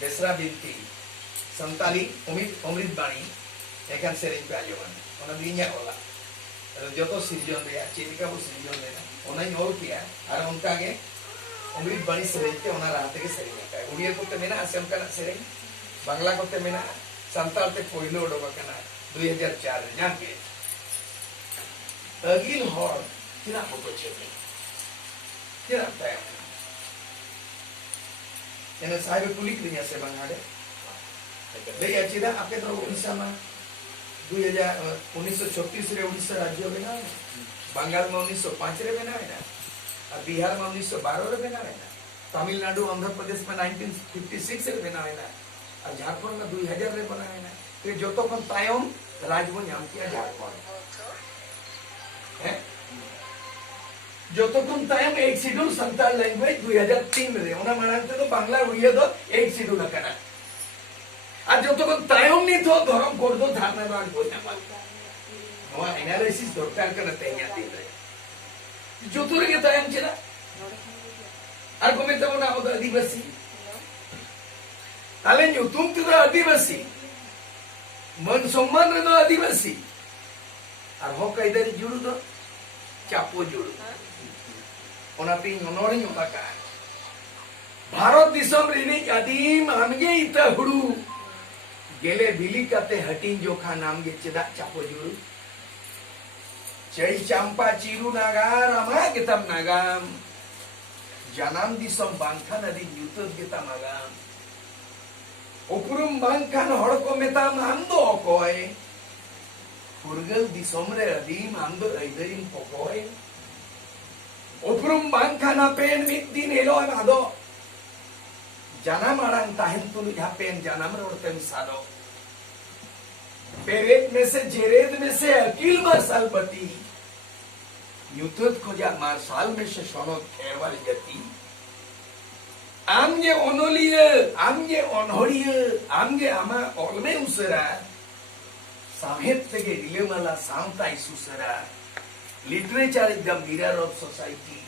बेसरा बिनती संताली अमृत बाणी एकान सेरेन पे आजोबान ओना दिन्या ओला जो तो सिरजन रे चेनिका बो सिरजन रे ओना ओल किया और उनका के अमृत बाणी सेरेन के ओना राते के सेरेन का उड़िया कोते मेना असम का सेरेन बांग्ला कोते मेना संताल ते पहिलो ओडोका कना 2004 रे जान के अगिल हर किना फोटो छेले किना ताय एने साहिब कुली क्रिया से बंगाड़े ले अचिदा आपके तो उड़ीसा में 1936 रे उड़ीसा राज्य बना है बंगाल में 1905 रे बना है ना और बिहार में 1912 रे बना है ना तमिलनाडु आंध्र प्रदेश में 1956 रे बना है ना और झारखंड में 2000 रे बना है ना तो जो तो कौन तायम राजबन नाम किया झारखंड है जो तो तुम तायम एक शेड्यूल संताल लैंग्वेज 2003 रे ओना मानते तो बांग्ला उड़िया तो एक शेड्यूल कना আর যতক্ষণ তায়ম নিত ধরম করতো ধারণাবাদ বইনা নয়া অ্যানালাইসিস দরকার করে তাইয়া দিতে যতরেকে তায়ম ছিল আর কমে তো না আমাদের আদিবাসী তাহলে তুমি তো আদিবাসী মন সম্মান রে আদিবাসী আর হক কায়দারি জুড়ু তো চাপো জুড়ু ওনা পিং অনরি ওটাকা भारत दिसम रे आदिम आमगे इता हुडू गेले बिली काते हटिन जोखा नाम गे चेदा चापो जुडू चई चंपा चिरू नागार अमा गेतम नागाम जानम दिसम बांखा नदी न्यूतत गेतम नागाम उपरुम बांखान हड़को मेताम आंदो अकोय फुरगल दिसम रे आदिम आंदो ऐदरिम पकोय उपरुम बांखाना पेन मिद दिन एलो आदो जानम आड़ांग ताहिन तुलु झापेन जानम रोडतेम सादो पेरेत में से जेरेद में से अकील मार्शाल बती युद्धत खोजा मार्शाल में से सोनो खेरवाल जती आमगे ओनोलिय आमगे ओनहरिय आमगे आमा ओलमे उसरा साहित्य के दिलेमाला सामता इसुसरा लिटरेचर एकदम मिरर ऑफ सोसाइटी